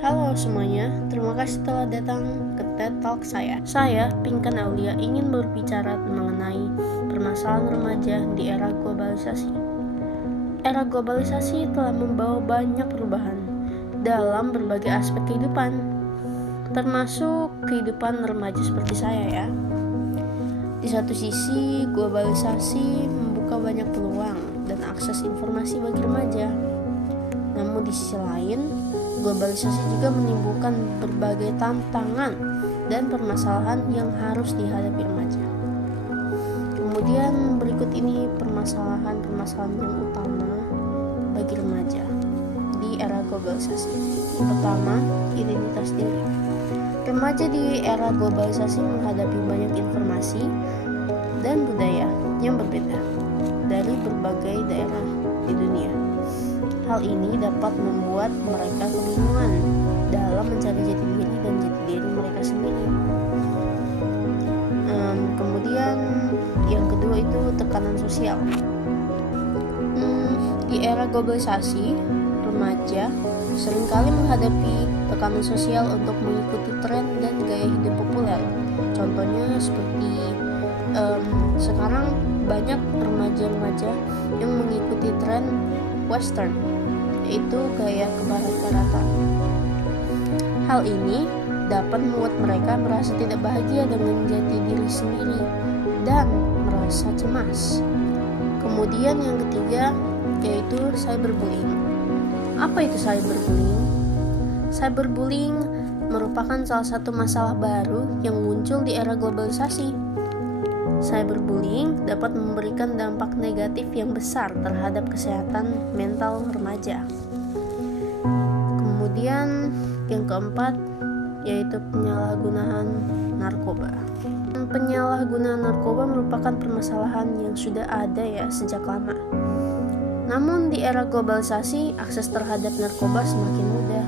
Halo semuanya, terima kasih telah datang ke TED Talk saya. Saya, Pinkan Aulia, ingin berbicara mengenai permasalahan remaja di era globalisasi. Era globalisasi telah membawa banyak perubahan dalam berbagai aspek kehidupan, termasuk kehidupan remaja seperti saya ya. Di satu sisi, globalisasi membuka banyak peluang dan akses informasi bagi remaja. Namun di sisi lain, globalisasi juga menimbulkan berbagai tantangan dan permasalahan yang harus dihadapi remaja. Kemudian berikut ini permasalahan-permasalahan yang utama bagi remaja di era globalisasi. Pertama, identitas diri. Remaja di era globalisasi menghadapi banyak informasi dan budaya yang berbeda dari berbagai daerah di dunia. Hal ini dapat membuat mereka kebingungan dalam mencari jati diri dan jati diri mereka sendiri. Kemudian yang kedua itu tekanan sosial. Di era globalisasi, remaja seringkali menghadapi tekanan sosial untuk mengikuti tren dan gaya hidup populer. Contohnya seperti sekarang banyak remaja-remaja yang mengikuti tren western, yaitu gaya kebarat-baratan. Hal ini dapat membuat mereka merasa tidak bahagia dengan jati diri sendiri dan merasa cemas. Kemudian yang ketiga yaitu cyberbullying. Apa itu cyberbullying? Cyberbullying merupakan salah satu masalah baru yang muncul di era globalisasi. Cyberbullying dapat memberikan dampak negatif yang besar terhadap kesehatan mental remaja. Kemudian yang keempat yaitu penyalahgunaan narkoba. Penyalahgunaan narkoba merupakan permasalahan yang sudah ada ya sejak lama. Namun di era globalisasi, akses terhadap narkoba semakin mudah.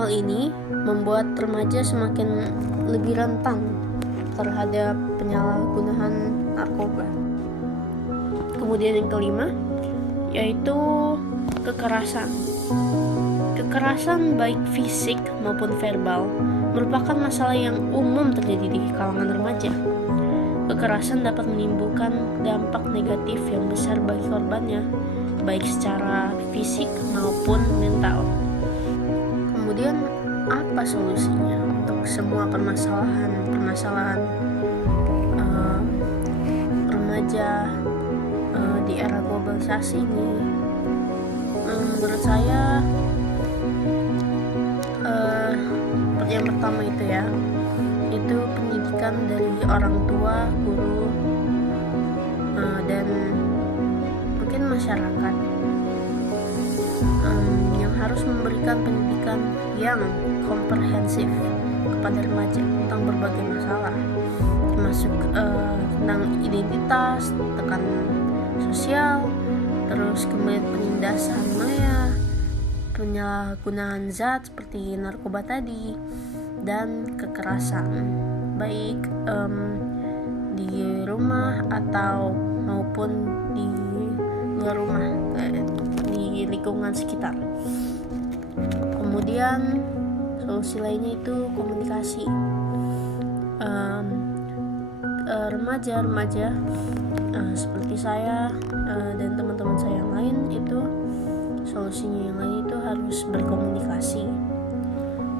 Hal ini membuat remaja semakin lebih rentan terhadap penyalahgunaan narkoba. Kemudian yang kelima yaitu kekerasan. Kekerasan baik fisik maupun verbal merupakan masalah yang umum terjadi di kalangan remaja. Kekerasan dapat menimbulkan dampak negatif yang besar bagi korbannya, baik secara fisik maupun mental. Kemudian apa solusinya untuk semua permasalahan remaja di era globalisasi ini? Menurut saya yang pertama itu pendidikan dari orang tua, guru, dan mungkin masyarakat yang harus memberikan pendidikan yang komprehensif kepada remaja tentang berbagai masalah, termasuk tentang identitas, tekanan sosial, terus kemudian penindasan maya, penyalahgunaan zat seperti narkoba tadi, dan kekerasan baik di rumah atau maupun di luar rumah, di lingkungan sekitar. Kemudian solusi lainnya itu komunikasi. Remaja-remaja seperti saya dan teman-teman saya yang lain itu solusinya yang lain itu harus berkomunikasi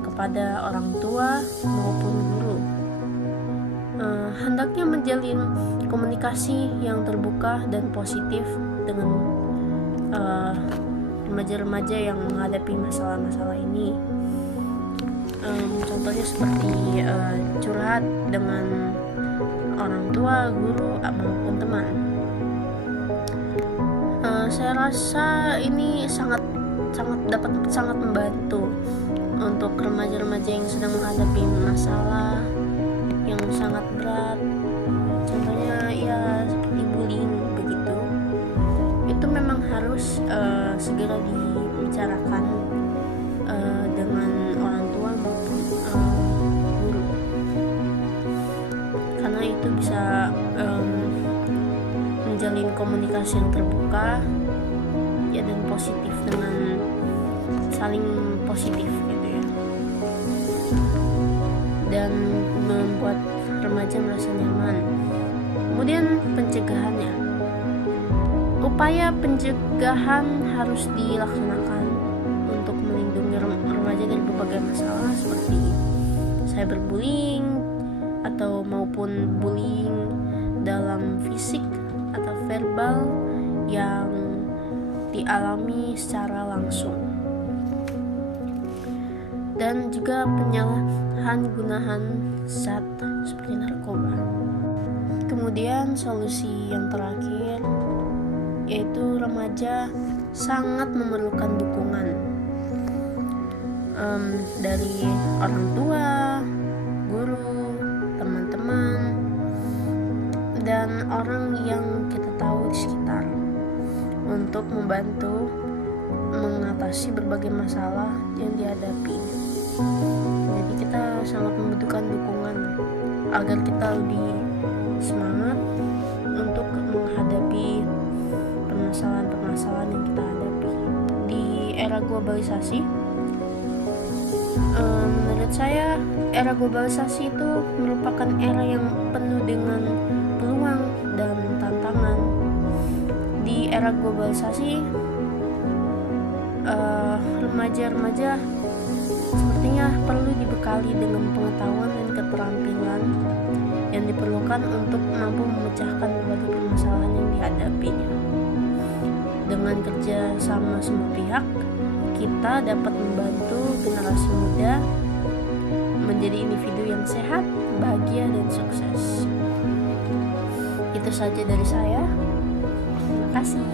kepada orang tua maupun guru. Hendaknya menjalin komunikasi yang terbuka dan positif dengan remaja-remaja yang menghadapi masalah-masalah ini. Contohnya seperti curhat dengan orang tua, guru, maupun teman. Saya rasa ini sangat membantu untuk remaja-remaja yang sedang menghadapi masalah yang sangat berat. Contohnya ya seperti bullying begitu. Itu memang harus segera dibicarakan dengan orang tua maupun guru, karena itu bisa menjalin komunikasi yang terbuka ya dan positif, dengan saling positif gitu ya. dan membuat remaja merasa nyaman. Kemudian pencegahannya. Upaya pencegahan harus dilaksanakan untuk melindungi remaja dari berbagai masalah seperti cyberbullying atau maupun bullying dalam fisik atau verbal yang dialami secara langsung, dan juga penyalahgunaan zat seperti narkoba. Kemudian solusi yang terakhir yaitu remaja sangat memerlukan dukungan dari orang tua, guru, teman-teman, dan orang yang kita tahu di sekitar untuk membantu mengatasi berbagai masalah yang dihadapi. Jadi kita sangat membutuhkan dukungan agar kita lebih semangat untuk menghadapi permasalahan-permasalahan yang kita hadapi di era globalisasi. Menurut saya, era globalisasi itu merupakan era yang penuh dengan peluang dan tantangan. Di era globalisasi, remaja-remaja sepertinya perlu dibekali dengan pengetahuan dan keterampilan yang diperlukan untuk mampu memecahkan berbagai permasalahan yang dihadapinya. Dengan kerja sama semua pihak, kita dapat membantu generasi muda menjadi individu yang sehat, bahagia, dan sukses. Itu saja dari saya. Terima kasih.